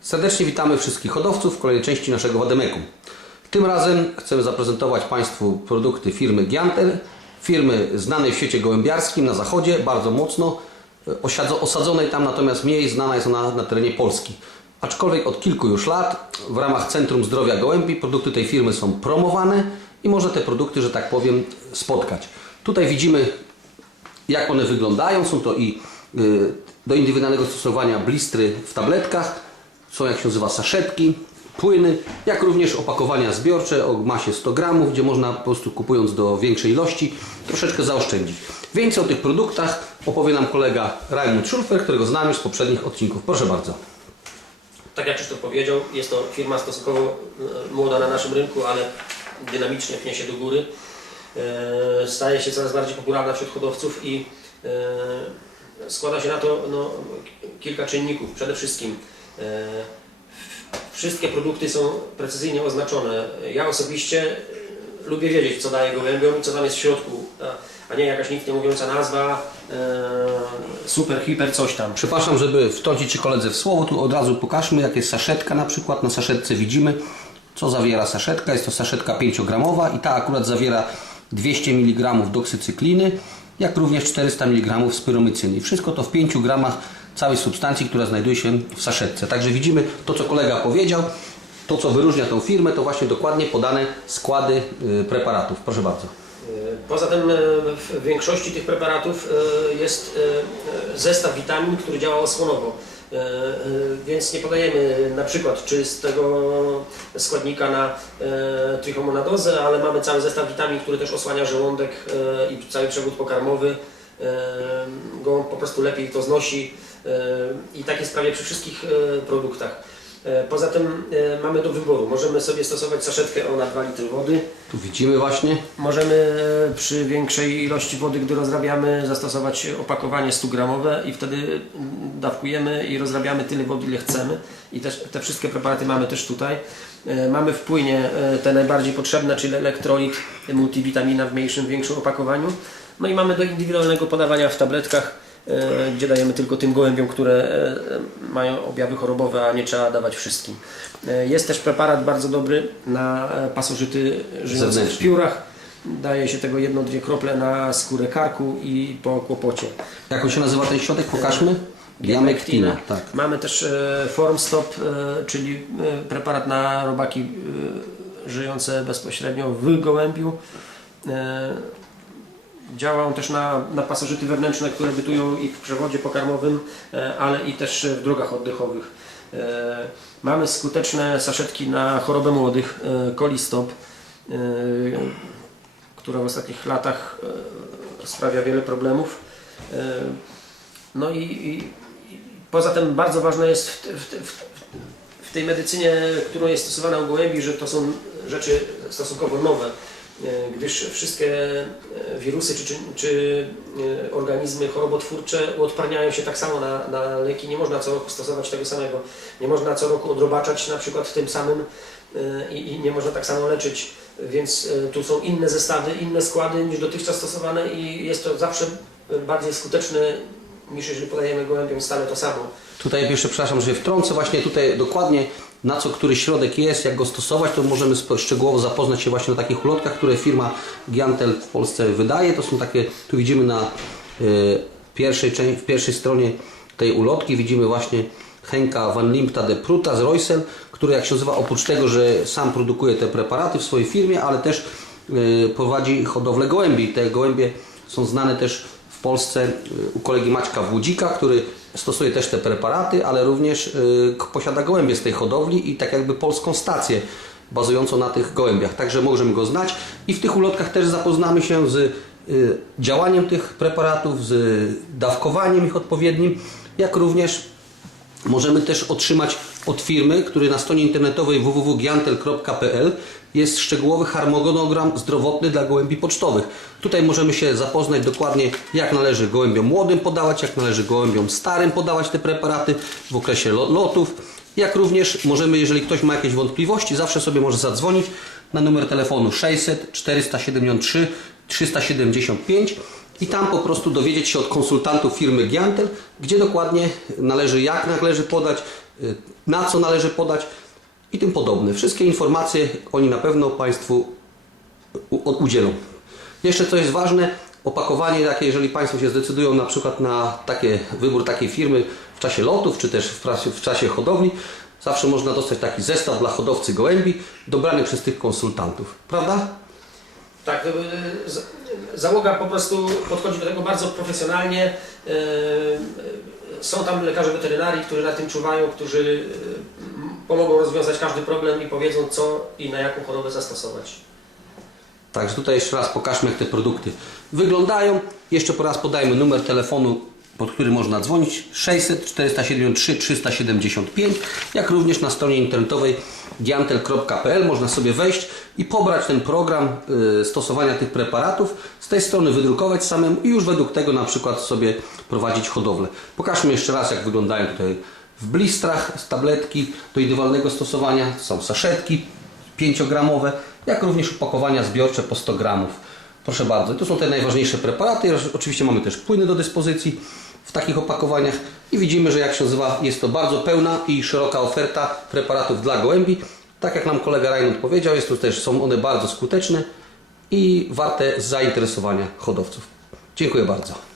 Serdecznie witamy wszystkich hodowców w kolejnej części naszego Wademeku. Tym razem chcemy zaprezentować Państwu produkty firmy Giantel, firmy znanej w świecie gołębiarskim na zachodzie, bardzo mocno e, osadzonej tam, natomiast mniej znana jest ona na terenie Polski. Aczkolwiek od kilku już lat w ramach Centrum Zdrowia Gołębi produkty tej firmy są promowane i można te produkty, że tak powiem, spotkać. Tutaj widzimy jak one wyglądają. Są to i y, do indywidualnego stosowania blistry w tabletkach, są jak się nazywa saszetki, płyny, jak również opakowania zbiorcze o masie 100 gramów, gdzie można po prostu kupując do większej ilości troszeczkę zaoszczędzić. Więcej o tych produktach opowie nam kolega Raimund Schulfer, którego znam już z poprzednich odcinków. Proszę bardzo. Tak jak Krzysztof powiedział, jest to firma stosunkowo e, młoda na naszym rynku, ale dynamicznie pnie się do góry. E, Staje się coraz bardziej popularna wśród hodowców i e, składa się na to no, kilka czynników. Przede wszystkim wszystkie produkty są precyzyjnie oznaczone. Ja osobiście e, lubię wiedzieć, co daje gołębiom i co tam jest w środku, a- nie jakaś nic nie mówiąca nazwa, e, super, hiper, coś tam. Przepraszam, żeby wtrącić Ci koledze w słowo, tu od razu pokażmy, jak jest saszetka na przykład. Na saszetce widzimy, co zawiera saszetka. Jest to saszetka 5-gramowa i ta akurat zawiera 200 mg doksycykliny, jak również 400 mg spyromycyny. Wszystko to w 5 gramach całej substancji, która znajduje się w saszetce. Także widzimy to, co kolega powiedział. To, co wyróżnia tą firmę, to właśnie dokładnie podane składy y, preparatów. Proszę bardzo. Poza tym e, w większości tych preparatów jest zestaw witamin, który działa osłonowo. Więc nie podajemy na przykład czystego składnika na trichomonadozę, ale mamy cały zestaw witamin, który też osłania żołądek i cały przewód pokarmowy. Gołąb po prostu lepiej to znosi i tak jest prawie przy wszystkich e, produktach. E, Poza tym e, mamy do wyboru. Możemy sobie stosować saszetkę o na 2 litry wody. Tu widzimy właśnie Możemy przy większej ilości wody, gdy rozrabiamy, zastosować opakowanie 100 gramowe i wtedy mm, dawkujemy i rozrabiamy tyle wody, ile chcemy. I też, te wszystkie preparaty mamy też tutaj. Mamy w płynie te najbardziej potrzebne, czyli elektrolit, multivitamina w mniejszym, większym opakowaniu. No i mamy do indywidualnego podawania w tabletkach, gdzie dajemy tylko tym gołębiom, które e, mają objawy chorobowe, a nie trzeba dawać wszystkim. E, Jest też preparat bardzo dobry na e, pasożyty żyjące w piórach. Daje się tego jedno, dwie krople na skórę karku i po kłopocie. Jak on się nazywa ten środek? Pokażmy. Diamektina, tak. Mamy też e, Formstop, e, czyli e, preparat na robaki e, żyjące bezpośrednio w gołębiu. Działa on też na, na pasożyty wewnętrzne, które bytują i w przewodzie pokarmowym, e, ale i też w drogach oddechowych. E, Mamy skuteczne saszetki na chorobę młodych, Kolistop, e, która w ostatnich latach sprawia wiele problemów. No i, i, poza tym bardzo ważne jest w, w, w, w tej medycynie, którą jest stosowana u gołębi, że to są rzeczy stosunkowo nowe, gdyż wszystkie e, wirusy czy, czy, czy e, organizmy chorobotwórcze uodparniają się tak samo na, na leki. Nie można co roku stosować tego samego. Nie można co roku odrobaczać na przykład tym samym e, i, i nie można tak samo leczyć. Więc e, tu są inne zestawy, inne składy niż dotychczas stosowane i jest to zawsze e, bardziej skuteczne niż jeżeli podajemy gołębiom stale to samo. Tutaj jeszcze, przepraszam, że wtrącę właśnie tutaj dokładnie na co który środek jest, jak go stosować, to możemy szczegółowo zapoznać się właśnie na takich ulotkach, które firma Giantel w Polsce wydaje. To są takie, tu widzimy na y, pierwszej, w pierwszej stronie tej ulotki, widzimy właśnie Henka Van Limpta de Pruta z Reusel, który jak się nazywa, oprócz tego, że sam produkuje te preparaty w swojej firmie, ale też y, prowadzi hodowlę gołębi. Te gołębie są znane też w Polsce y, u kolegi Maćka Włudzika, który stosuje też te preparaty, ale również y, posiada gołębie z tej hodowli i tak jakby polską stację bazującą na tych gołębiach. Także możemy go znać i w tych ulotkach też zapoznamy się z y, działaniem tych preparatów, z dawkowaniem ich odpowiednim, jak również Możemy też otrzymać od firmy, który na stronie internetowej www.giantel.pl jest szczegółowy harmonogram zdrowotny dla gołębi pocztowych. Tutaj możemy się zapoznać dokładnie, jak należy gołębiom młodym podawać, jak należy gołębiom starym podawać te preparaty w okresie lo- lotów. Jak również możemy, jeżeli ktoś ma jakieś wątpliwości, zawsze sobie może zadzwonić na numer telefonu 600 473 375 i tam po prostu dowiedzieć się od konsultantów firmy Giantel, gdzie dokładnie należy, jak należy podać, y, na co należy podać i tym podobne. Wszystkie informacje oni na pewno Państwu udzielą. Jeszcze co jest ważne, opakowanie takie, jeżeli Państwo się zdecydują na przykład na takie, wybór takiej firmy w czasie lotów, czy też w, prasie- w czasie hodowli, zawsze można dostać taki zestaw dla hodowcy gołębi, dobrany przez tych konsultantów. Prawda? Tak, z- załoga po prostu podchodzi do tego bardzo profesjonalnie. Y, y, Są tam lekarze weterynarii, którzy na tym czuwają, którzy pomogą rozwiązać każdy problem i powiedzą co i na jaką chorobę zastosować. Także tutaj jeszcze raz pokażmy, jak te produkty wyglądają. Jeszcze po raz podajmy numer telefonu, pod który można dzwonić 600 473 375, jak również na stronie internetowej diantel.pl można sobie wejść i pobrać ten program y, stosowania tych preparatów, z tej strony wydrukować samemu i już według tego na przykład sobie prowadzić hodowlę. Pokażmy jeszcze raz, jak wyglądają tutaj w blistrach z tabletki do indywidualnego stosowania. Są saszetki 5-gramowe, jak również opakowania zbiorcze po 100 gramów. Proszę bardzo, to są te najważniejsze preparaty. Oczywiście mamy też płyny do dyspozycji w takich opakowaniach i widzimy, że jak się nazywa, jest to bardzo pełna i szeroka oferta preparatów dla gołębi. Tak jak nam kolega Rajmund powiedział, jest to też, są one bardzo skuteczne i warte zainteresowania hodowców. Dziękuję bardzo.